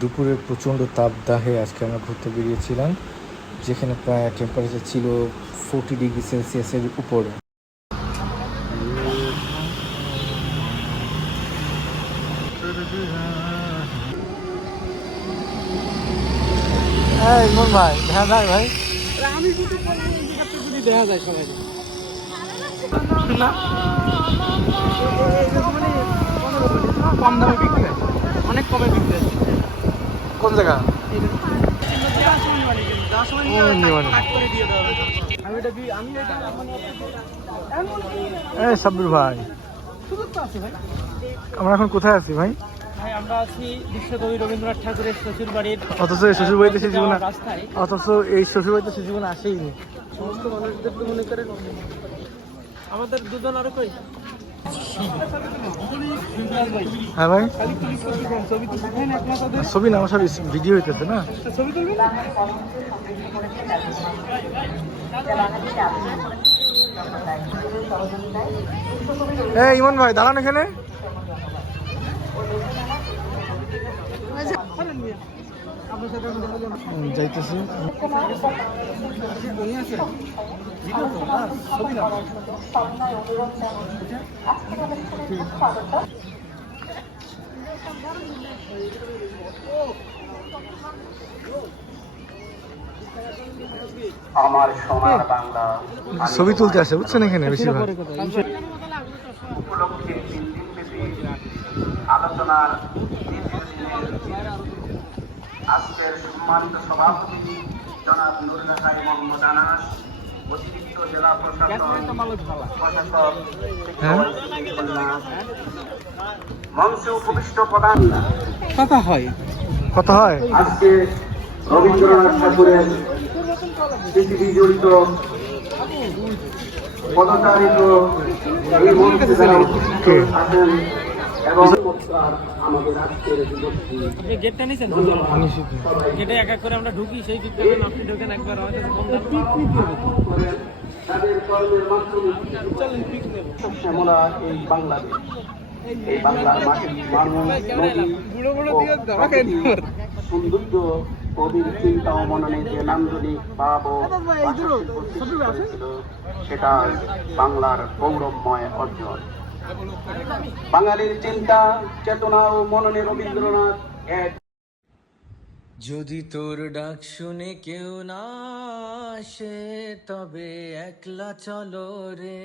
দুপুরের প্রচণ্ড তাপদাহে আজকে আমরা ঘুরতে বেরিয়েছিলাম যেখানে প্রায় টেম্পারেচার ছিল ফোর্টি ডিগ্রি সেলসিয়াসের উপরে। হ্যাঁ ভাই হ্যাঁ ভাই ভাই। আমি যদি বলি এই জায়গাতে যদি দেখা যায় সবাই না কম দামে বিক্রি হয় অনেক কমে বিক্রি হয়। কোন জায়গা? ও, আমি এটা বি- আমি এটা সাব্বির ভাই। আমরা এখন কোথায় আছি ভাই? ভাই আমরা আছি বিশ্বকবি রবীন্দ্রনাথ ঠাকুরের শ্বশুর বাড়ির অথচ এই শ্বশুর বাড়িতে সে জীবনে রাস্তায় অথচ এই শ্বশুর বাড়িতে সে জীবনে আসেইনি। সমস্ত মানুষদের তো মনে করেন আমাদের দুজন আরও কই? হ্যাঁ ভাই। ছবি না, আমার সব ভিডিও হইতেছে না। ছবি ইমন ভাই, দাঁড়ান এখানে। যাইতেছি। ছবি না আমার সোনার বাংলা ছবি তুলতে আসে বুঝছেন এখানে বেশিরভাগ আলোচনার আজকের সম্মানিত সভাপতি জনাব নুরুল হাই মোহাম্মদ আনাস অতিরিক্ত জেলা প্রশাসক প্রশাসক হ্যাঁ? মঞ্চে উপবিষ্ট প্রধান কথা হয়। কত হয়? আজকে রবীন্দ্রনাথ ঠাকুরের পৃথিবী জড়িত পদচারিত এই মঞ্চে যারা উপস্থিত আছেন এবং আমাদের আজকের বিপক্ষী গেটটা নিছেন গেটে এক এক করে আমরা ঢুকি সেই দিকটা আপনি ঢোকেন একবার হয়তো কম দাম শ্যামলা এই বাংলাদেশ। এই বাংলার মাটির মানুষ নদী ও প্রাকৃতিক সৌন্দর্য কবির চিন্তা ও মননে যে নান্দনিক ভাব ও ভাষা শিল্প সৃষ্টি করেছিল, সেটা বাংলার গৌরবময় অর্জন। বাঙালির চিন্তা চেতনা ও মননে রবীন্দ্রনাথ এক। যদি তোর ডাক শুনে কেউ না আসে তবে একলা চলো রে।